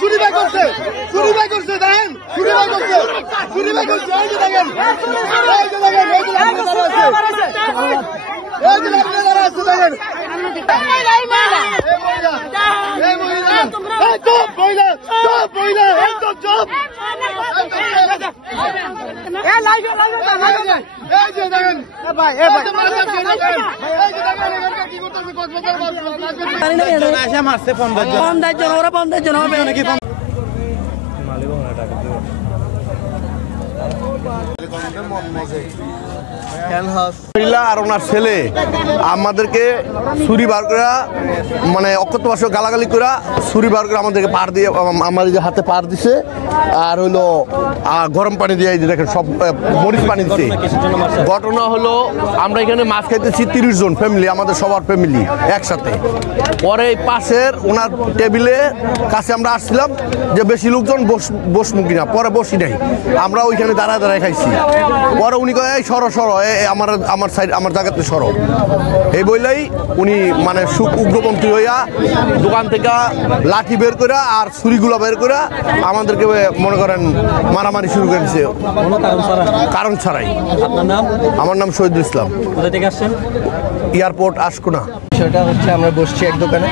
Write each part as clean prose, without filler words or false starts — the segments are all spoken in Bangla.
চুরি ভাই করছে দেখেন, চুরি ভাই করছে এই যে দেখেন, আর ওনার ছেলে আমাদেরকে ছুরি বার করে মানে অক্ষত বাসক গালাগালি করে ছুরি বার করে আমাদেরকে পার দিয়ে আমাদের হাতে পার দিছে আর হইলো গরম পানি দিয়ে দেখেন সব মরিচ পানি দিচ্ছে। ঘটনা হলো আমরা এখানে মাছ খাইতেছি 30 জন ফ্যামিলি, আমাদের সবার ফ্যামিলি একসাথে। পরে এই পাশের ওনার টেবিলে কাছে আমরা আসছিলাম যে বেশি লোকজন বসবো কিনা, পরে বসি নাই, আমরা ওইখানে দাঁড়ায় খাইছি। পরে উনি কয় এই সরো আমার সাইড আমার জায়গাতে সরো, এই বললেই উনি মানে উগ্রপন্থী হইয়া দোকান থেকে লাঠি বের করে আর ছুরিগুলো বের করে আমাদেরকে মনে করেন মারামারি শুরু করেছে কারণ ছাড়াই। আমার নাম শহীদুল ইসলাম। এয়ারপোর্ট আশকোনা। বিষয়টা হচ্ছে আমরা বসছি এক দোকানে,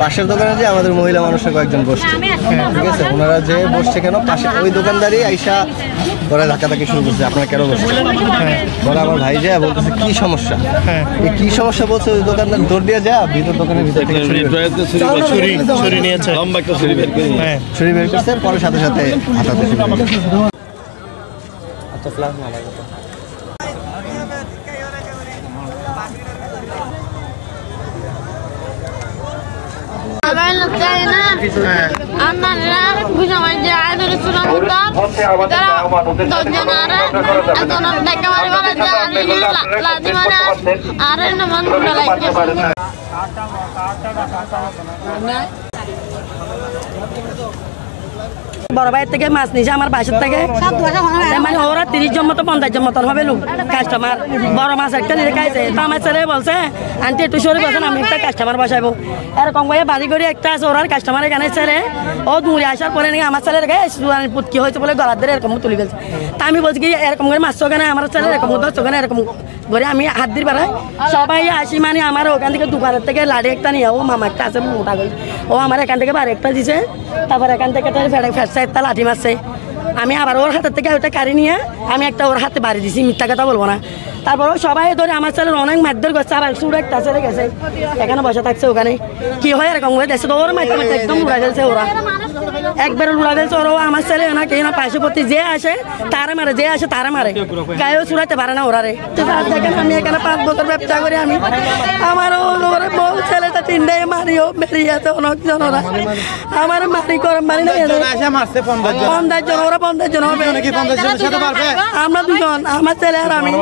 পাশের দোকানে যে আমাদের মহিলা মানুষের কয়েকজন বসছে, ঠিক আছে, ওনারা যে বসছে কেন পাশে ওই দোকানদারই আইসা পরে ধাক্কাধাক্কি শুরু করছে, আপনারা কেন বসছেন? পরে আমার ভাই যায় বলতেছে কি সমস্যা, এই কি সমস্যা বলছে, ওই দোকানদার দৌড় দিয়ে যা ভিতর দোকানের ভিতর থেকে ছুরি নিয়েছে, ছুরি বের করছে, পরে সাথে সাথে হাতাতে শুরু করছে। বড় ভাইয়ের থেকে মাছ নিয়েছে আমার বাসার থেকে, মানে ওরা 30 জন মতো 50 জন মতন হবে লোক কাস্টমার। বড় মাছ একটা নিয়ে খাইছে, তো আমার ছেলে বলছে আন্টি একটু সরে বলছেন আমি একটা কাস্টমার বসাইবো, এরকম করে বাড়ি করে একটা আছে ওর কাস্টমার এখানে ছেলে ও দূরে আসার পরে নাকি আমার ছেলের পুটকি হয়েছে বলে গলার ধরে এরকম তুলে ফেলছে। তা আমি বলছি কি এরকম করে মাছ ওখানে আমার ছেলে এরকম ধরছে ওখানে এরকম করে আমি হাত দিয়ে বেড়াই সবাই আসি, মানে আমার ওখান থেকে দোকানের থেকে লাড়ি একটা নিয়ে ও মামা একটা আছে মোটা করে ও আমার এখান থেকে বাড়ি একটা দিছে, তারপর এখান থেকে ফেটছে একটা লাঠি মারছে। আমি আবার ওর হাতের থেকে ওটা কাড়ি নিয়ে আমি একটা ওর হাতে বাড়ি দিছি, মিথ্যা কথা বলবো না। তারপর সবাই ধরে আমার ছেলের অনেক মারধর করছে, আবার সুর একটা ছেলে গেছে এখানে বসে থাকছে, ওখানে কি হয় এরকম হয়ে দেখছে তো ওর মারতে মারতে একদম উড়া ফেলছে, ওরা একবারে উড়া ফেলছে। ওরাও আমার ছেলে না কে না পাশে প্রতি যে আসে তারা মারে, যে আসে তারা মারে, গায়েও চুড়াইতে পারে না ওরারে। দেখেন আমি এখানে 5 বছর ব্যবসা করি, আমি আমার ওরা বউ ছেলেটা 3টাই মারিও বেরিয়েছে অনেকজন, ওরা আমার মারি করে মারি না 50 জন, ওরা 50 জন হবে, আমরা 2 জন, আমার ছেলে আর আমি।